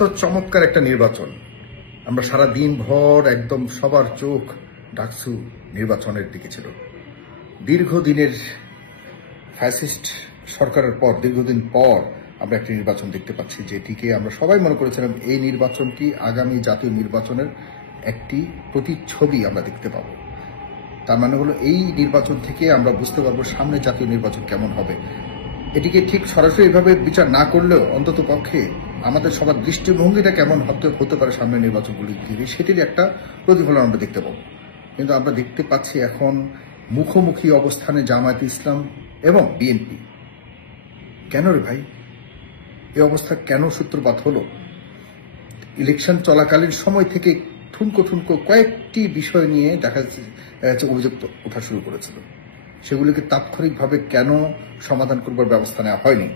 তো চমৎকার একটা নির্বাচন। আমরা সারা দিন ভর একদম সবার চোখ ডাকসু নির্বাচনের দিকে ছিল। দীর্ঘদিনের ফ্যাসিস্ট সরকারের পর দীর্ঘদিন পর আমরা একটা নির্বাচন দেখতে পাচ্ছি, যেটিকে আমরা সবাই মনে করেছিলাম এই নির্বাচনটি আগামী জাতীয় নির্বাচনের একটি প্রতিচ্ছবি আমরা দেখতে পাবো। তার মানে হলো এই নির্বাচন থেকে আমরা বুঝতে পারবো সামনে জাতীয় নির্বাচন কেমন হবে। এটিকে ঠিক সরাসরিভাবে বিচার না করলেও অন্তত পক্ষে আমাদের সবার দৃষ্টিভঙ্গিটা কেমন হতে পারে সামনে নির্বাচনগুলির দিকে সেটির একটা প্রতিফলন আমরা দেখতে পাবো। কিন্তু আমরা দেখতে পাচ্ছি এখন মুখোমুখি অবস্থানে জামায়াত ইসলাম এবং বিএনপি। কেন রে ভাই, এই অবস্থা কেন সূত্রপাত হলো? ইলেকশন চলাকালীন সময় থেকে ঠুনকো কয়েকটি বিষয় নিয়ে দেখা যাচ্ছে অভিযোগ ওঠা শুরু করেছিল। সেগুলিকে তাৎক্ষণিকভাবে কেন সমাধান করবার ব্যবস্থা নেওয়া হয়নি?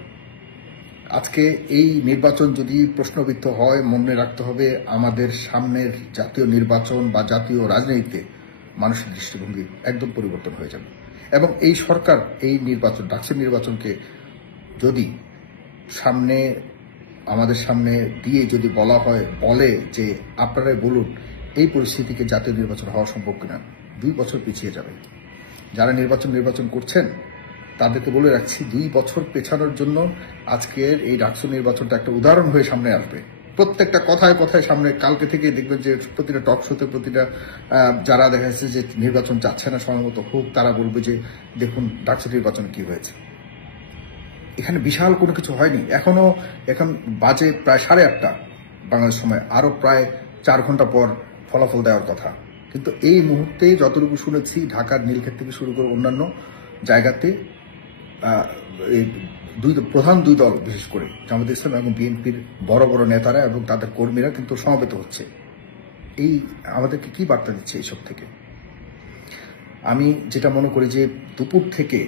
আজকে এই নির্বাচন যদি প্রশ্নবিদ্ধ হয়, মনে রাখতে হবে আমাদের সামনের জাতীয় নির্বাচন বা জাতীয় রাজনীতিতে মানুষের দৃষ্টিভঙ্গি একদম পরিবর্তন হয়ে যাবে। এবং এই সরকার এই নির্বাচন ডাকসু নির্বাচনকে যদি আমাদের সামনে দিয়ে যদি বলে যে আপনারাই বলুন এই পরিস্থিতিকে জাতীয় নির্বাচন হওয়া সম্ভব কিনা, 2 বছর পিছিয়ে যাবে। যারা নির্বাচন করছেন তাদেরকে বলে রাখছি, 2 বছর পেছানোর জন্য আজকের এই ডাকসু নির্বাচনটা একটা উদাহরণ হয়ে সামনে আসবে। প্রত্যেকটা কথায় সামনে কালকে থেকে দেখবেন যে প্রতিটা টক শোতে প্রতিটা যারা দেখা যাচ্ছে যে নির্বাচন চাচ্ছে না সময়মত হোক, তারা বলবে যে দেখুন ডাকসু নির্বাচন কি হয়েছে। এখানে বিশাল কোনো কিছু হয়নি। এখন বাজে প্রায় 8:30 বাংলাদেশ সময়, আরো প্রায় 4 ঘন্টা পর ফলাফল দেওয়ার কথা। কিন্তু এই মুহূর্তে যতটুকু শুনেছি ঢাকার নীলক্ষেত থেকে শুরু করে অন্যান্য জায়গাতে প্রধান দুই দল, বিশেষ করে জামায়াত ইসলাম এবং বিএনপির বড় বড় নেতারা এবং তাদের কর্মীরা কিন্তু সমবেত হচ্ছে। এই আমাদেরকে কি বার্তা দিচ্ছে এইসব থেকে? আমি যেটা মনে করি যে দুপুর থেকে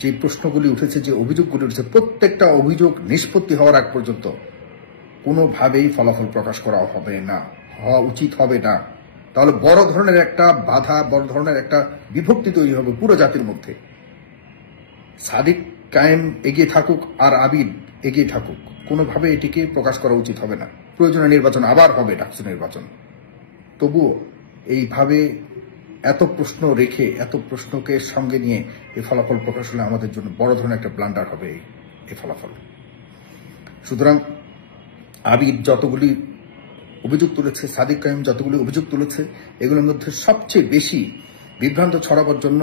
যে প্রশ্নগুলি উঠেছে, যে অভিযোগগুলি উঠেছে, প্রত্যেকটা অভিযোগ নিষ্পত্তি হওয়ার আগ পর্যন্ত কোনোভাবেই ফলাফল প্রকাশ করা হবে না, হওয়া উচিত হবে না। তাহলে বড় ধরনের একটা বাধা, বড় ধরনের একটা বিভক্তি তৈরি হবে পুরো জাতির মধ্যে। সাদিক কায়েম এগিয়ে থাকুক আর আবিদ এগিয়ে থাকুক, কোনোভাবে এটিকে প্রকাশ করা উচিত হবে না। প্রয়োজনীয় নির্বাচন আবার হবে, ডাকসু নির্বাচন। তবুও এইভাবে এত প্রশ্ন রেখে, এত প্রশ্নকে সঙ্গে নিয়ে এই ফলাফল প্রকাশ হলে আমাদের জন্য বড় ধরনের একটা ব্লান্ডার হবে এই ফলাফল। সুতরাং আবিদ যতগুলি অভিযোগ তুলেছে, সাদিক কায়েম যতগুলি অভিযোগ তুলেছে, এগুলোর মধ্যে সবচেয়ে বেশি বিভ্রান্ত ছড়াবার জন্য,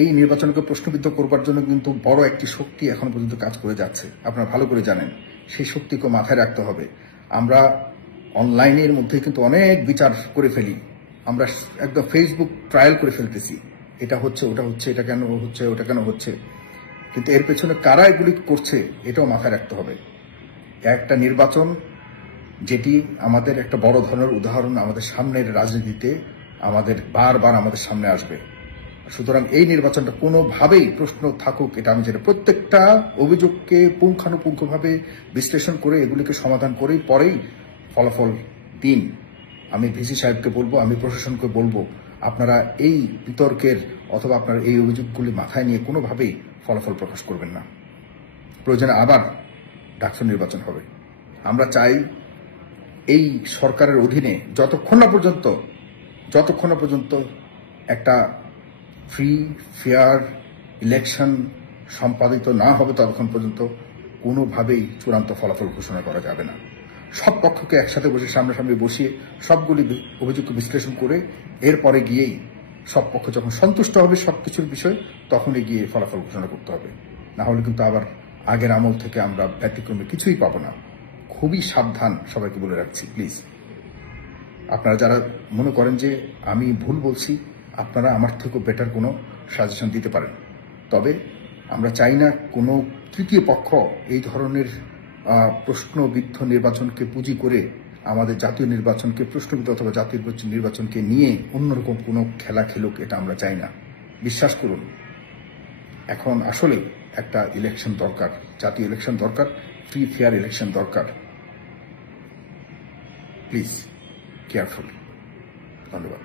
এই নির্বাচনকে প্রশ্নবিদ্ধ করবার জন্য কিন্তু বড় একটি শক্তি এখন পর্যন্ত কাজ করে যাচ্ছে। আপনারা ভালো করে জানেন, সেই শক্তিকে মাথায় রাখতে হবে। আমরা অনলাইনের মধ্যে কিন্তু অনেক বিচার করে ফেলি, আমরা একদম ফেসবুক ট্রায়াল করে ফেলতেছি, এটা হচ্ছে ওটা হচ্ছে, এটা কেন হচ্ছে ওটা কেন হচ্ছে। কিন্তু এর পেছনে কারা এগুলি করছে এটাও মাথায় রাখতে হবে। একটা নির্বাচন যেটি আমাদের একটা বড় ধরনের উদাহরণ আমাদের সামনের রাজনীতিতে বারবার আমাদের সামনে আসবে। সুতরাং এই নির্বাচনটা কোনোভাবেই প্রশ্ন থাকুক এটা আমি চাই। প্রত্যেকটা অভিযোগকে পুঙ্খানুপুঙ্খভাবে বিশ্লেষণ করে এগুলিকে সমাধান করেই পরেই ফলাফল দিন। আমি ভিসি সাহেবকে বলবো, আমি প্রশাসনকে বলবো, আপনারা এই বিতর্কের অথবা আপনার এই অভিযোগগুলি মাথায় নিয়ে কোনোভাবেই ফলাফল প্রকাশ করবেন না। প্রয়োজনে আবার ডাকসু নির্বাচন হবে। আমরা চাই এই সরকারের অধীনে যতক্ষণ না পর্যন্ত একটা ফ্রি ফেয়ার ইলেকশন সম্পাদিত না হবে, ততক্ষণ পর্যন্ত কোনোভাবেই চূড়ান্ত ফলাফল ঘোষণা করা যাবে না। সব পক্ষকে একসাথে বসে সামনাসামনি বসিয়ে সবগুলি অভিযোগকে বিশ্লেষণ করে এরপরে গিয়েই সব পক্ষ যখন সন্তুষ্ট হবে সবকিছুর বিষয়, তখনই গিয়ে ফলাফল ঘোষণা করতে হবে। না হলে কিন্তু আবার আগের আমল থেকে আমরা ব্যতিক্রমে কিছুই পাবো না। খুবই সাবধান, সবাইকে বলে রাখছি প্লিজ। আপনারা যারা মনে করেন যে আমি ভুল বলছি, আপনারা আমার থেকেও বেটার কোনো সাজেশন দিতে পারেন। তবে আমরা চাই না কোনো তৃতীয় পক্ষ এই ধরনের প্রশ্নবিদ্ধ নির্বাচনকে পুঁজি করে আমাদের জাতীয় নির্বাচনকে প্রশ্নবিদ্ধ অথবা জাতীয় নির্বাচনকে নিয়ে অন্যরকম কোনো খেলা খেলুক, এটা আমরা চাই না। বিশ্বাস করুন, এখন আসলে একটা ইলেকশন দরকার, জাতীয় ইলেকশন দরকার, ফ্রি ফেয়ার ইলেকশন দরকার। Please careful. ধন্যবাদ।